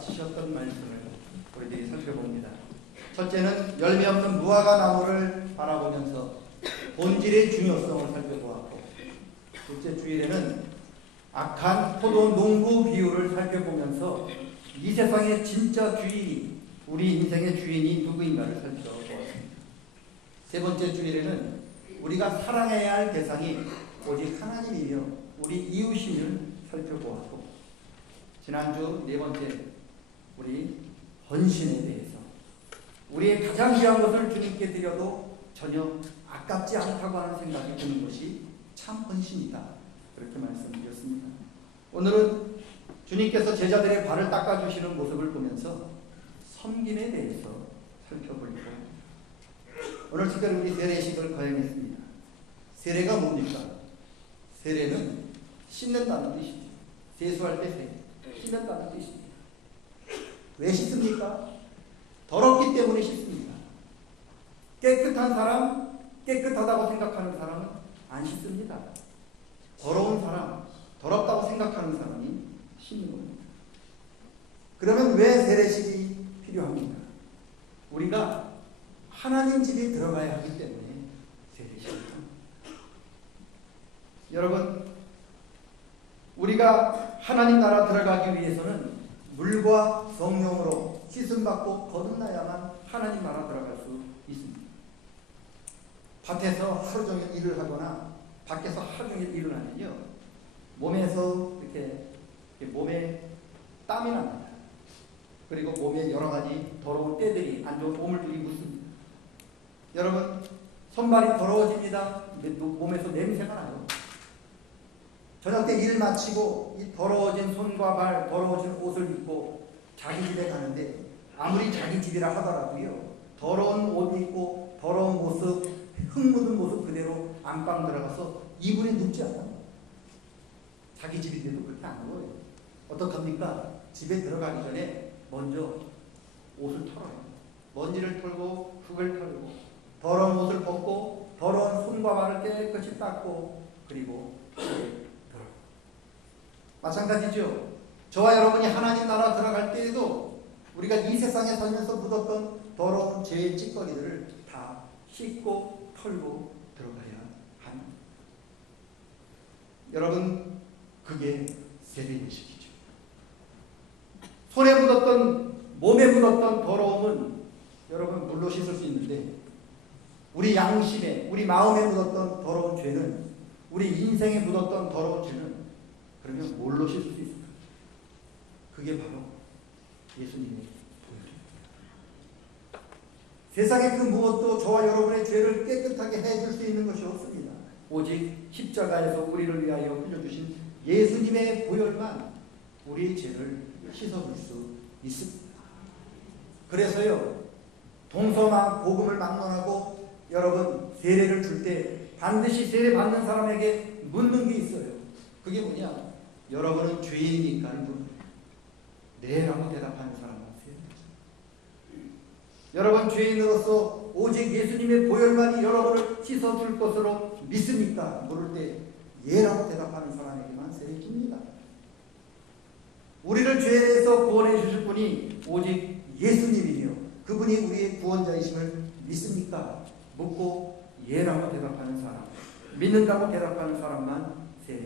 바치셨던 말씀을 우리들이 살펴봅니다. 첫째는 열매 없는 무화과 나무를 바라보면서 본질의 중요성을 살펴보았고, 둘째 주일에는 악한 포도 농부 비유를 살펴보면서 이 세상의 진짜 주인이, 우리 인생의 주인이 누구인가를 살펴보았습니다. 세 번째 주일에는 우리가 사랑해야 할 대상이 오직 하나님이며 우리 이웃임을 살펴보았고, 지난주 네 번째 우리 헌신에 대해서 우리의 가장 귀한 것을 주님께 드려도 전혀 아깝지 않다고 하는 생각이 드는 것이 참 헌신이다, 그렇게 말씀드렸습니다. 오늘은 주님께서 제자들의 발을 닦아주시는 모습을 보면서 섬김에 대해서 살펴보려고 합니다. 오늘 특별히 우리 세례식을 거행했습니다. 세례가 뭡니까? 세례는 씻는다는 뜻이죠. 세수할 때 세례, 씻는다는 뜻입니다. 왜 씻습니까? 더럽기 때문에 씻습니다. 깨끗한 사람, 깨끗하다고 생각하는 사람은 안 씻습니다. 더러운 사람, 더럽다고 생각하는 사람이 씻는 겁니다. 그러면 왜 세례식이 필요합니까? 우리가 하나님 집에 들어가야 하기 때문에 세례식입니다. 여러분, 우리가 하나님 나라 들어가기 위해서는 물과 성령으로 씻음받고 거듭나야만 하나님 나라 들어갈 수 있습니다. 밭에서 하루 종일 일을 하거나 밖에서 하루 종일 일을 하면요, 몸에서 이렇게 몸에 땀이 납니다. 그리고 몸에 여러 가지 더러운 때들이, 안 좋은 오물들이 묻습니다. 여러분, 손발이 더러워집니다. 몸에서 냄새가 나요. 저녁 때 일 마치고 이 더러워진 손과 발, 더러워진 옷을 입고 자기 집에 가는데, 아무리 자기 집이라 하더라도요, 더러운 옷 입고 더러운 모습, 흙 묻은 모습 그대로 안방 들어가서 이불에 눕지 않아요. 자기 집인데도 그렇게 안 누워요. 어떡합니까? 집에 들어가기 전에 먼저 옷을 털어요. 먼지를 털고 흙을 털고 더러운 옷을 벗고 더러운 손과 발을 깨끗이 닦고, 그리고 들어요. 마찬가지죠. 저와 여러분이 하나님 나라 들어갈 때에도 우리가 이 세상에 살면서 묻었던 더러운 죄의 찌꺼기들을 다 씻고 털고 들어가야 합니다. 여러분, 그게 세례식이죠. 손에 묻었던, 몸에 묻었던 더러움은 여러분 물로 씻을 수 있는데, 우리 양심에, 우리 마음에 묻었던 더러운 죄는, 우리 인생에 묻었던 더러운 죄는 그러면 뭘로 씻을 수 있을까? 그게 바로 예수님의 보혈입니다. 세상의 그 무엇도 저와 여러분의 죄를 깨끗하게 해줄 수 있는 것이 없습니다. 오직 십자가에서 우리를 위하여 흘려주신 예수님의 보혈만 우리의 죄를 씻어줄 수 있습니다. 그래서요, 동서만 복음을 막론하고 여러분 세례를 줄 때 반드시 세례 받는 사람에게 묻는 게 있어요. 그게 뭐냐? 여러분은 죄인이니까 네라고 대답하는 사람은 세례. 여러분 죄인으로서 오직 예수님의 보혈만이 여러분을 씻어줄 것으로 믿습니까? 물을 때 예라고 대답하는 사람에게만 세례 줍니다. 우리를 죄에서 구원해 주실 분이 오직 예수님이며 그분이 우리의 구원자이심을 믿습니까? 묻고 예라고 대답하는 사람, 믿는다고 대답하는 사람만 세례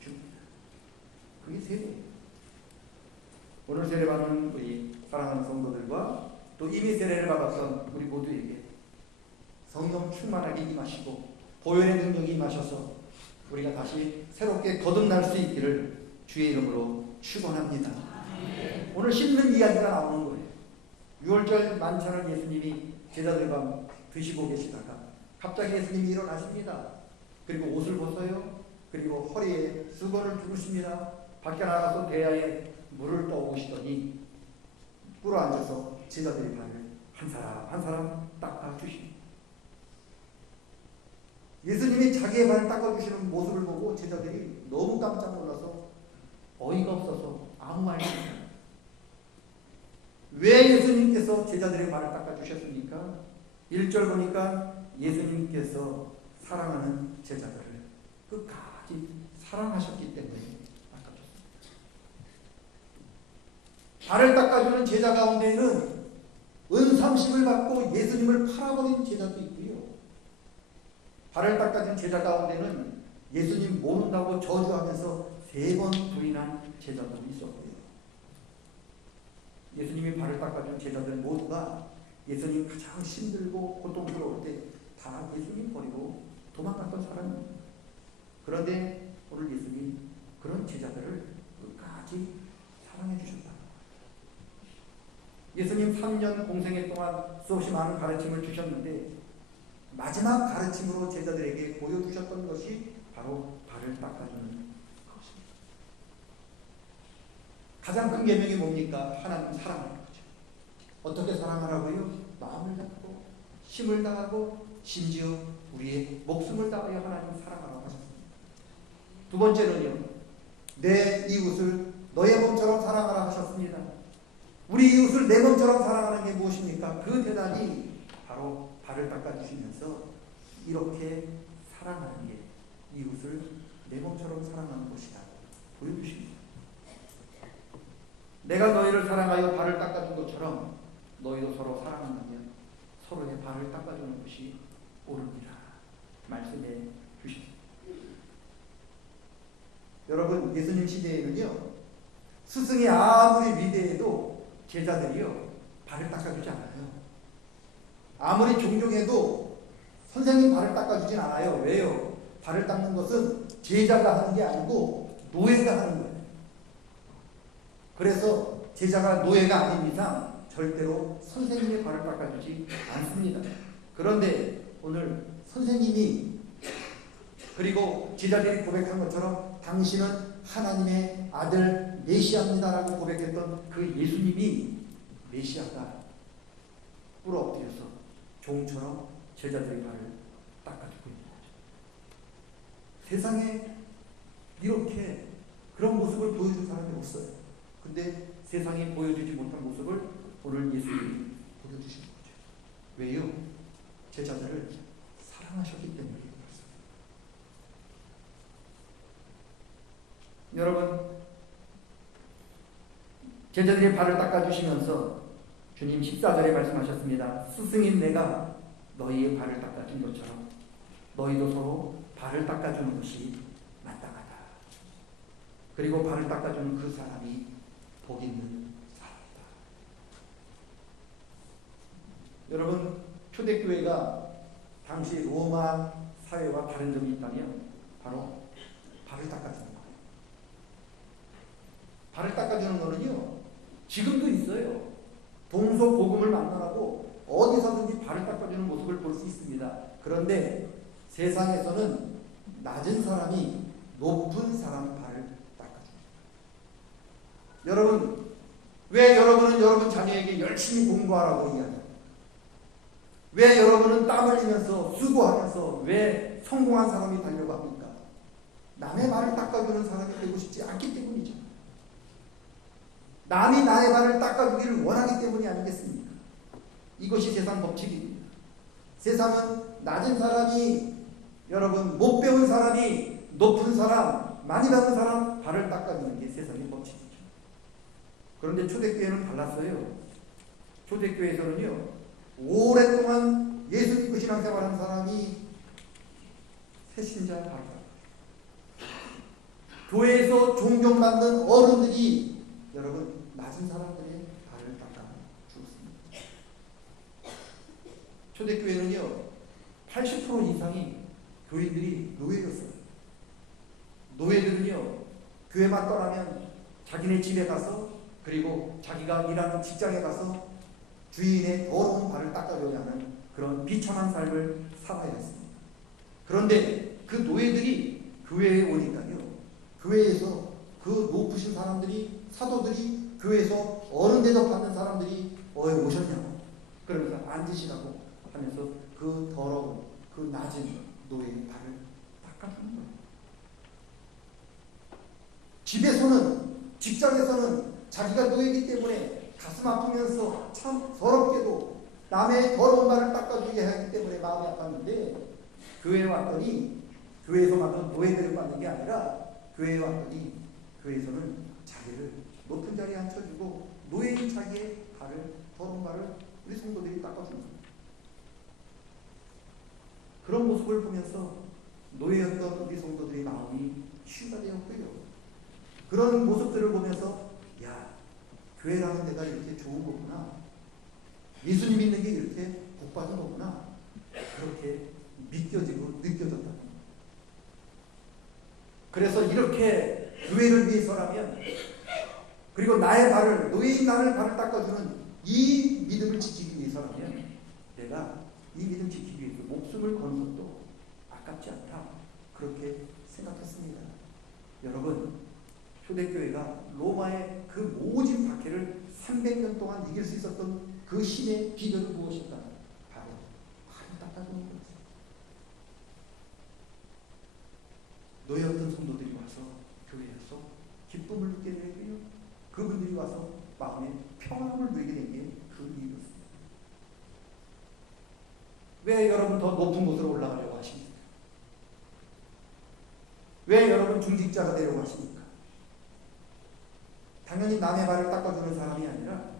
줍니다. 그게 세례예요. 오늘 세례 받는 우리 사랑하는 성도들과 또 이미 세례를 받았던 우리 모두에게 성령 충만하게 임하시고 보혈의 능력이 임하셔서 우리가 다시 새롭게 거듭날 수 있기를 주의 이름으로 축원합니다. 오늘 씻는 이야기가 나오는 거예요. 6월절 만찬을 예수님이 제자들과 드시고 계시다가 갑자기 예수님이 일어나십니다. 그리고 옷을 벗어요. 그리고 허리에 수건을 두르십니다. 밖에 나가서 대야에 물을 떠오시더니 꿇어 앉아서 제자들의 발을 한 사람 한 사람 닦아주십니다. 예수님이 자기의 발을 닦아주시는 모습을 보고 제자들이 너무 깜짝 놀라서 어이가 없어서 아무 말도 못해요. 왜 예수님께서 제자들의 발을 닦아주셨습니까? 1절 보니까 예수님께서 사랑하는 제자들을 끝까지 사랑하셨기 때문에 닦아줬습니다. 발을 닦아주는 제자 가운데에는 은삼십을 받고 예수님을 팔아버린 제자도 있고요. 발을 닦아준 제자 가운데는 예수님 모른다고 저주하면서 3번 부인한 제자도 있었고요. 예수님이 발을 닦아준 제자들 모두가 예수님 가장 힘들고 고통스러울 때 다 예수님 버리고 도망갔던 사람입니다. 그런데 오늘 예수님 그런 제자들을 끝까지 사랑해 주셨다. 예수님 3년 공생애 동안 수없이 많은 가르침을 주셨는데 마지막 가르침으로 제자들에게 보여주셨던 것이 바로 발을 닦아주는 것입니다. 가장 큰 계명이 뭡니까? 하나님 사랑하는 거죠. 어떻게 사랑하라고요? 마음을 다하고 힘을 다하고 심지어 우리의 목숨을 다하여 하나님 사랑하라고 하셨습니다. 두 번째는요, 내 이웃을 너의 몸처럼 사랑하라 하셨습니다. 우리 이웃을 내 몸처럼 사랑하는 게 무엇입니까? 그 대답이 바로 발을 닦아주시면서 이렇게 사랑하는 게 이웃을 내 몸처럼 사랑하는 것이다 보여주십니다. 내가 너희를 사랑하여 발을 닦아준 것처럼 너희도 서로 사랑한다면 서로의 발을 닦아주는 것이 옳으니라 말씀해 주십니다. 여러분, 예수님 시대에는요, 스승이 아무리 위대해도 제자들이요 발을 닦아주지 않아요. 아무리 종종해도 선생님 발을 닦아주진 않아요. 왜요? 발을 닦는 것은 제자가 하는 게 아니고 노예가 하는 거예요. 그래서 제자가 노예가 아닌 이상 절대로 선생님의 발을 닦아주지 않습니다. 그런데 오늘 선생님이 그리고 제자들이 고백한 것처럼 당신은 하나님의 아들 메시아입니다라고 고백했던 그 예수님이 메시아가 꿇어 엎드려서 종처럼 제자들의 발을 닦아주고 있는 거죠. 세상에 이렇게 그런 모습을 보여준 사람이 없어요. 근데 세상에 보여주지 못한 모습을 오늘 예수님이 보여주신 거죠. 왜요? 제자들을 사랑하셨기 때문에 그렇습니다. 여러분, 제자들의 발을 닦아주시면서 주님 14절에 말씀하셨습니다. 스승인 내가 너희의 발을 닦아준 것처럼 너희도 서로 발을 닦아주는 것이 마땅하다. 그리고 발을 닦아주는 그 사람이 복 있는 사람이다. 여러분, 초대교회가 당시 로마 사회와 다른 점이 있다면 바로 발을 닦아주는 거예요. 발을 닦아주는 거는요, 지금도 있어요. 동서 복음을 만나라고 어디서든지 발을 닦아주는 모습을 볼 수 있습니다. 그런데 세상에서는 낮은 사람이 높은 사람 발을 닦아줍니다. 여러분, 왜 여러분은 여러분 자녀에게 열심히 공부하라고 이야기합니까? 왜 여러분은 땀 흘리면서 수고하면서 왜 성공한 사람이 되려고 합니까? 남의 발을 닦아주는 사람이 되고 싶지 않기 때문이죠. 남이 나의 발을 닦아주기를 원하기 때문이 아니겠습니까? 이것이 세상 법칙입니다. 세상은 낮은 사람이, 여러분, 못 배운 사람이 높은 사람, 많이 배운 사람 발을 닦아주는 게 세상의 법칙이죠. 그런데 초대교회는 달랐어요. 초대교회에서는요, 오랫동안 예수 믿고 신앙생활하는 사람이 새신자 발을 닦아요. 교회에서 존경받는 어른들이 여러분 낮은 사람들의 발을 닦아 주었습니다. 초대교회는요 80% 이상이 교인들이 노예였어요. 노예들은요 교회만 떠나면 자기네 집에 가서 그리고 자기가 일하는 직장에 가서 주인의 더러운 발을 닦아줘야 하는 그런 비참한 삶을 살아야 했습니다. 그런데 그 노예들이 교회에 오니까요, 교회에서 그 높으신 사람들이, 사도들이, 교회에서 어른 대접받는 사람들이 오셨냐고 그러면서 앉으시라고 하면서 그 더러운 그 낮은 노예의 발을 닦아주는 거예요. 집에서는, 직장에서는 자기가 노예이기 때문에 가슴 아프면서 참 더럽게도 남의 더러운 발을 닦아주게 하기 때문에 마음이 아팠는데, 교회에 왔더니 교회에서 맡은 노예들을 받는 게 아니라 교회에 왔더니 교회에서는 자기를 높은 자리에 앉혀주고 노예인 자기의 발을, 더러운 발을 우리 성도들이 닦아주는 거예요. 그런 모습을 보면서 노예였던 우리 성도들의 마음이 치유가 되었고요. 그런 모습들을 보면서 야, 교회라는 데가 이렇게 좋은 거구나. 예수님 믿는 게 이렇게 복받은 거구나. 그렇게 믿겨지고 느껴졌다. 그래서 이렇게 교회를 위해서라면, 그리고 나의 발을, 노예인 나를 발을 닦아주는 이 믿음을 지키기 위해서라면 내가 이 믿음 지키기 위해서 목숨을 거는 것도 아깝지 않다. 그렇게 생각했습니다. 여러분, 초대교회가 로마의 그 모진 박해를 300년 동안 이길 수 있었던 그 힘의 비결은 무엇일까? 바로 발을 닦아주는 것입니다. 노예였던 성도들이 와서 교회에서 기쁨을 느끼게 되고요. 그분들이 와서 마음에 평안을 누리게 된 게 그 이유였습니다. 왜 여러분 더 높은 곳으로 올라가려고 하십니까? 왜 여러분 중직자가 되려고 하십니까? 당연히 남의 발을 닦아주는 사람이 아니라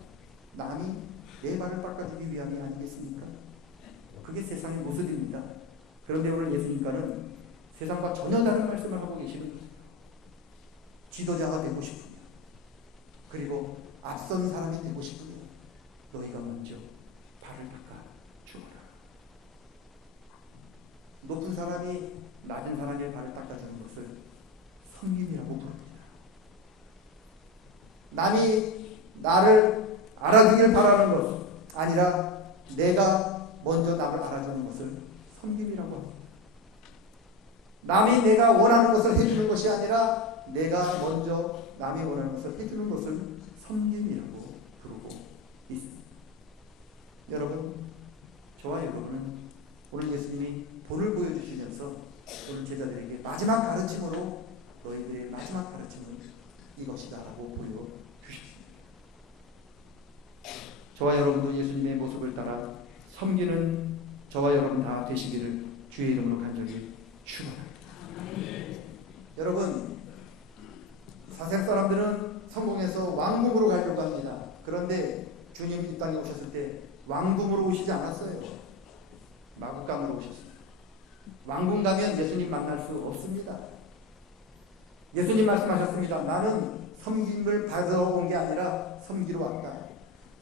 남이 내 발을 닦아주기 위함이 아니겠습니까? 그게 세상의 모습입니다. 그런데 오늘 예수님과는 세상과 전혀 다른 말씀을 하고 계시는 거예요. 지도자가 되고 싶으면, 그리고 앞선 사람이 되고 싶으면 너희가 먼저 발을 닦아 주어라. 높은 사람이 낮은 사람의 발을 닦아주는 것을 섬김이라고 부릅니다. 남이 나를 알아주길 바라는 것 아니라 내가 먼저 남을 알아주는 것을 섬김이라고 합니다. 남이 내가 원하는 것을 해주는 것이 아니라 내가 먼저 남이 원하는 것을 해주는 것을 섬김이라고 부르고 있습니다. 여러분, 저와 여러분은 오늘 예수님이 본을 보여주시면서 오늘 제자들에게 마지막 가르침으로 너희들의 마지막 가르침은 이것이다 라고 보여주셨습니다. 저와 여러분도 예수님의 모습을 따라 섬기는 저와 여러분 다 되시기를 주의 이름으로 간절히 축원합니다. 여러분, 사생 사람들은 성공해서 왕궁으로 가려고 합니다. 그런데 주님이 이 땅에 오셨을 때 왕궁으로 오시지 않았어요. 마국간으로 오셨어요. 왕궁 가면 예수님 만날 수 없습니다. 예수님 말씀하셨습니다. 나는 섬김을 받으러 온 게 아니라 섬기러 왔다.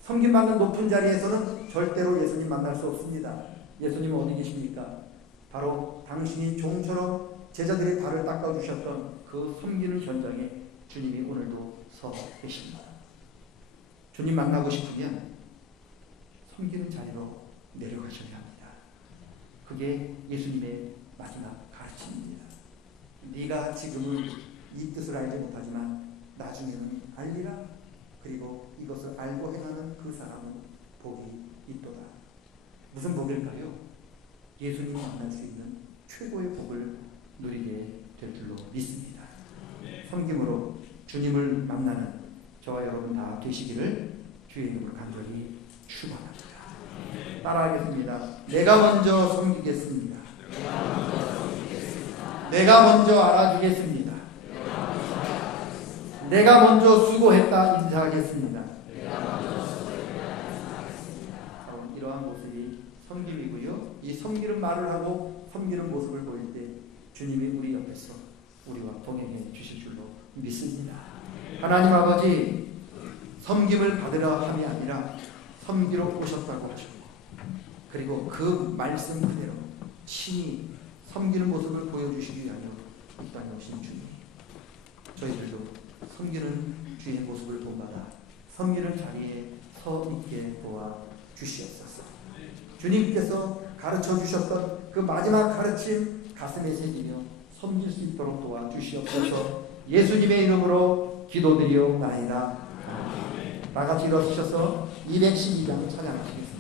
섬김받는 높은 자리에서는 절대로 예수님 만날 수 없습니다. 예수님은 어디 계십니까? 바로 당신이 종처럼 제자들의 발을 닦아주셨던 그 섬기는 현장에 주님이 오늘도 서 계십니다. 주님 만나고 싶으면 섬기는 자리로 내려가셔야 합니다. 그게 예수님의 마지막 가르침입니다. 네가 지금은 이 뜻을 알지 못하지만 나중에는 알리라. 그리고 이것을 알고 행하는 그 사람은 복이 있도다. 무슨 복일까요? 예수님 만날 수 있는 최고의 복을 누리게 될 줄로 믿습니다. 섬김으로 주님을 만나는 저와 여러분 다 되시기를 주의 이름으로 간절히 축원합니다. 따라하겠습니다. 내가 먼저 섬기겠습니다. 내가 먼저 알아주겠습니다. 내가 먼저 수고했다 인사하겠습니다. 이러한 모습이 섬김이고요. 이 섬기는 말을 하고 섬기는 모습을 보일 때 주님이 우리 옆에서 우리와 동행해 주실 줄로 믿습니다. 하나님 아버지, 섬김을 받으려 함이 아니라 섬기러 오셨다고 하셨고, 그리고 그 말씀 그대로 친히 섬기는 모습을 보여주시기 위하여 이 땅에 오신 주님, 저희들도 섬기는 주의 모습을 본받아 섬기는 자리에 서 있게 도와 주시옵소서. 주님께서 가르쳐 주셨던 그 마지막 가르침 가슴에 새기며 섬길 수 있도록 도와 주시옵소서. 예수님의 이름으로 기도드리옵나이다. 다 같이 일어서셔서 212장 찬양하시겠습니다.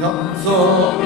감사